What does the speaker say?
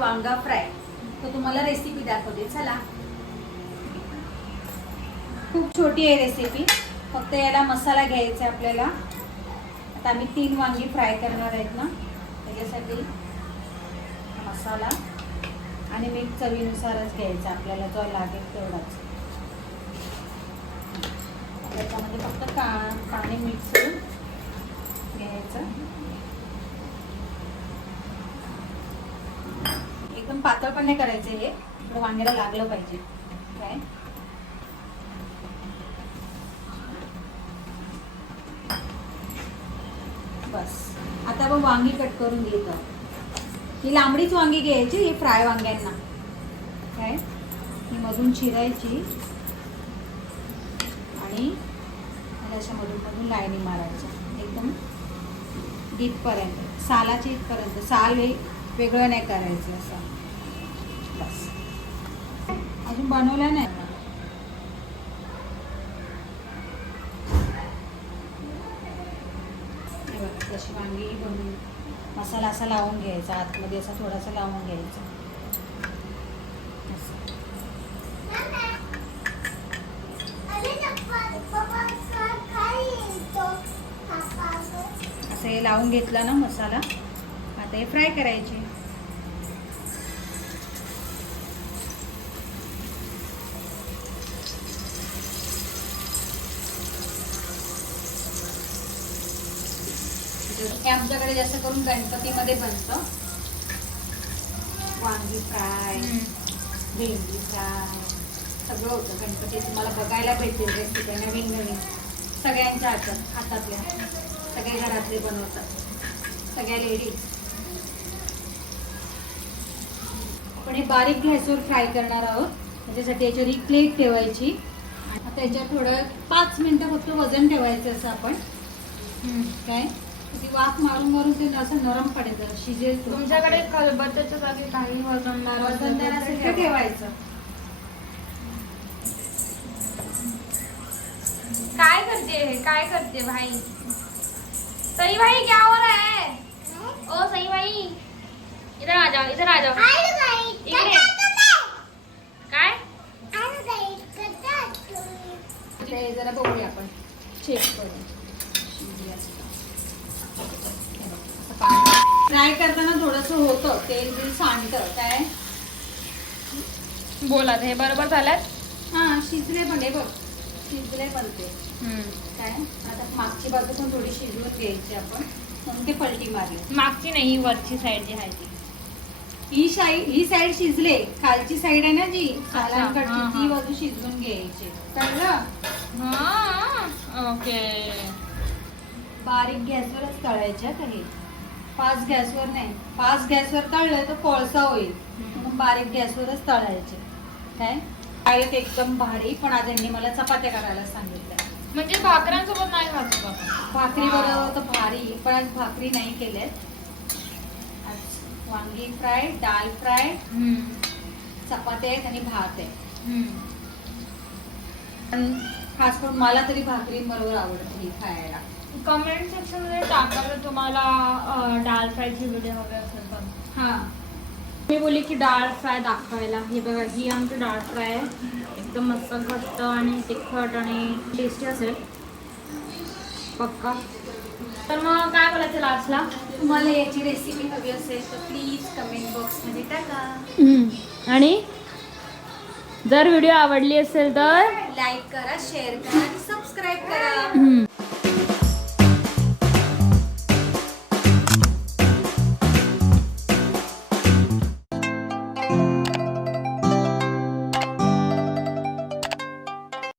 वांगा फ्राय. तो तुम्हाला रेसिपी दाखवते. चला. खूप छोटी आहे रेसिपी. फक्त याला मसाला घ्यायचा आहे आपल्याला. आता आम्ही 3 वांगी फ्राय करणार आहेत ना, त्याच्यासाठी मसाला आणि मीठ चवीनुसारच घ्यायचा आपल्याला, जो लागेल तेवढाच. त्याच्यामध्ये फक्त पाणी मिक्स करून घ्यायचं. एकदम पातळ पण नाही करायचं, हे थोडं वांग्याला लागलं पाहिजे. काय बस. आता आपण वांगी कट करून घेतो. ही लांबडीच वांगी घ्यायची, ही फ्राय वांग्यांना. काय ही मधून चिरायची आणि अशा मधून लाईनी मारायच्या एकदम इथपर्यंत, सालाची इथपर्यंत. साल वेगळं नाही करायचं असं. बस. अजून बनवलं नाही. तशी वांगी बनवून मसाला असा लावून घ्यायचा, आतमध्ये असा थोडासा लावून घ्यायचा. असं हे लावून घेतला ना मसाला. आता हे फ्राय करायचे. हे आमच्याकडे जास्त करून गणपतीमध्ये बनतं. वांगी फ्राय, भेंडी फ्राय सगळं होतं गणपती. तुम्हाला बघायला भेटेल रेसिपी नवीन नवीन सगळ्यांच्या हातातल्या. सगळे घरातले बनवतात, सगळ्या लेडीज. आपण हे बारीक गॅसवर फ्राय करणार आहोत. त्याच्यासाठी याच्यावर ही प्लेट ठेवायची. आता याच्यावर थोडं 5 मिनिटं फक्त वजन ठेवायचं असं आपण. काय ती वाफ मारून मारून ते असं नरम पडेल, शिजेल. तुमच्याकडे खलबत्त्याच्या जागी काही वजनदार असं ते ठेवायचं. काय करते भाई? सई भाई क्या हो रहा है? ओ सई भाई इधर आ जाओ, इधर आ जाओ. इकडे काय ते जरा बघूया आपण, चेक करून. फ्राय करताना थोडस होतं, तेल बिल सांडतं. काय बोला हे बरोबर झालं. हा शिजले पण, हे बघ शिजले पण ते. काय आता मागची बाजू पण थोडी शिजवून घ्यायची आपण, म्हणून ते पलटी मारली. मागची नाही, वरची साईड जी आहे ती. ही साईड शिजले, खालची साईड आहे ना जी सालांकडची, ती हा. बाजू शिजवून घ्यायची. कळलं? ओके. बारीक गॅसवरच तळायच्या काही, फास्ट गॅसवर नाही. फास्ट गॅसवर तळलं तर कोळसा होईल, म्हणून बारीक गॅसवरच तळायचे. काय खायला एकदम भारी. पण आज यांनी मला चपात्या करायला सांगितल्या. म्हणजे भाकऱ्यांसोबत नाही खात का? भाकरी बरोबर तर भारी, पण आज भाकरी नाही केल्यात. आज वांगी फ्राय, डाळ फ्राय, चपात्या आहेत आणि भात आहे. पण खास करून मला तरी भाकरी बरोबर आवडते ही खायला. कमेंट सेक्शन मध्ये टाका जर तुम्हाला डाळ फ्रायची व्हिडिओ हवे असेल तर. हा मी बोलली की डाळ फ्राय दाखवायला. हे बघा, ही आमची डाळ फ्राय आहे. एकदम मस्त घट्ट आणि तिखट आणि टेस्टी असेल पक्का. तर मग काय बोलायचं लास्टला? तुम्हाला याची रेसिपी हवी असेल तर प्लीज कमेंट बॉक्समध्ये टाका. आणि जर व्हिडिओ आवडली असेल तर लाईक करा, शेअर करा आणि